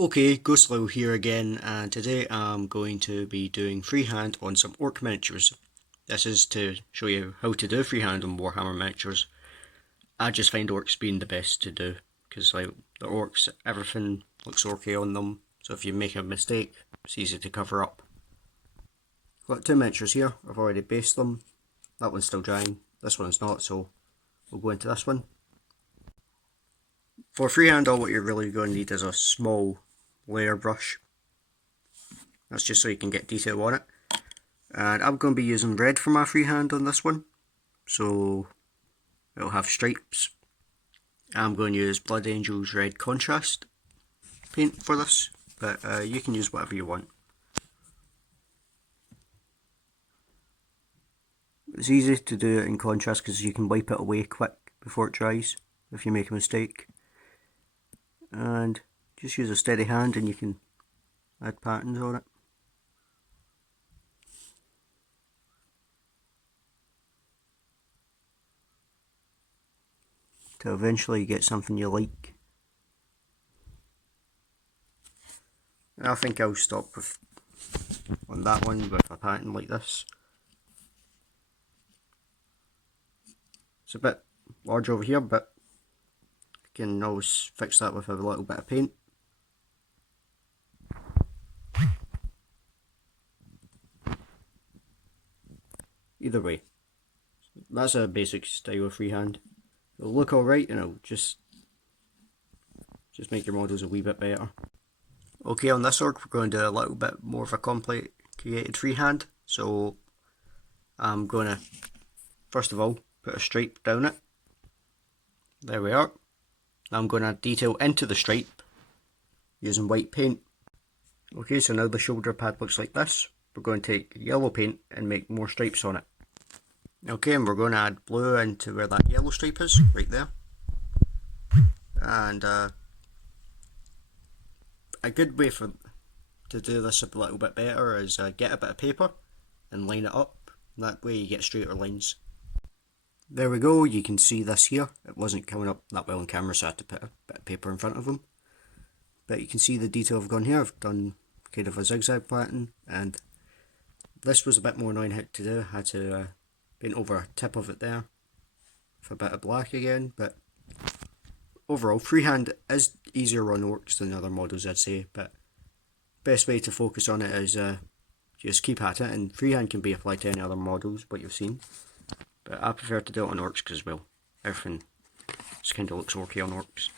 Okay, Ghostlow here again, and today I'm going to be doing freehand on some orc miniatures. This is to show you how to do freehand on Warhammer miniatures. I just find orcs being the best to do, because like the orcs, everything looks okay on them, so if you make a mistake, it's easy to cover up. I've got two miniatures here, I've already based them. That one's still drying, this one's not, so we'll go into this one. For freehand, all what you're really going to need is a small layer brush. That's just so you can get detail on it. And I'm going to be using red for my freehand on this one, so it'll have stripes. I'm going to use Blood Angel's red contrast paint for this, but you can use whatever you want. It's easy to do it in contrast because you can wipe it away quick before it dries if you make a mistake. And just use a steady hand and you can add patterns on it. To eventually get something you like. And I think I'll stop on that one with a pattern like this. It's a bit large over here, but you can always fix that with a little bit of paint. Either way, that's a basic style of freehand. It'll look alright and it'll just make your models a wee bit better. Okay, on this orc we're going to do a little bit more of a complicated freehand. So I'm going to first of all put a stripe down it. There we are. Now I'm going to add detail into the stripe using white paint. Okay, so now the shoulder pad looks like this. We're going to take yellow paint and make more stripes on it. Okay, and we're going to add blue into where that yellow stripe is, right there. And a good way to do this a little bit better is get a bit of paper and line it up. That way you get straighter lines. There we go, you can see this here. It wasn't coming up that well on camera, so I had to put a bit of paper in front of them. But you can see the detail I've gone here. I've done kind of a zigzag pattern, and this was a bit more annoying to do. I had to paint over a tip of it there with a bit of black again, but overall freehand is easier on orcs than other models, I'd say, but best way to focus on it is just keep at it, and freehand can be applied to any other models, what you've seen, but I prefer to do it on orcs because, well, everything just kind of looks orky on orcs.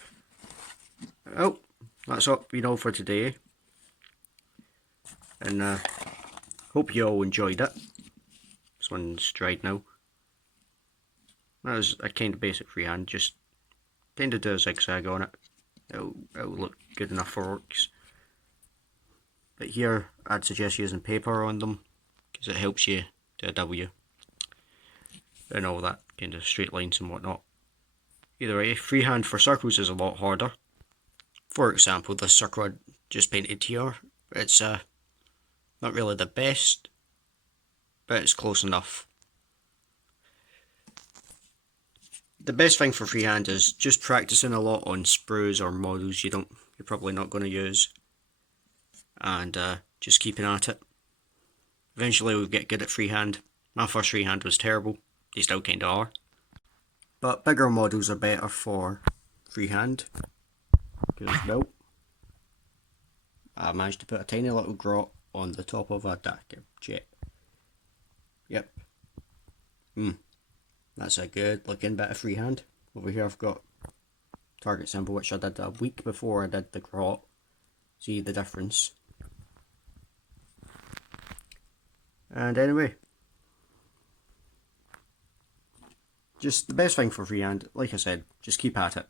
Oh, that's all for today, and hope you all enjoyed it. This one's dried now. That was a kind of basic freehand, just kind of do a zigzag on it. It'll look good enough for orcs. But here, I'd suggest using paper on them, because it helps you do a W. And all that kind of straight lines and whatnot. Either way, freehand for circles is a lot harder. For example, this circle I just painted here, it's not really the best, but it's close enough. The best thing for freehand is just practicing a lot on sprues or models you're probably not going to use, and just keeping at it. Eventually we'll get good at freehand. My first freehand was terrible, they still kinda are. But bigger models are better for freehand, because well, I managed to put a tiny little grot on the top of a Dacker jet. Yep. That's a good looking bit of freehand. Over here I've got target symbol, which I did a week before I did the grot. See the difference. And anyway, just the best thing for freehand, like I said, just keep at it.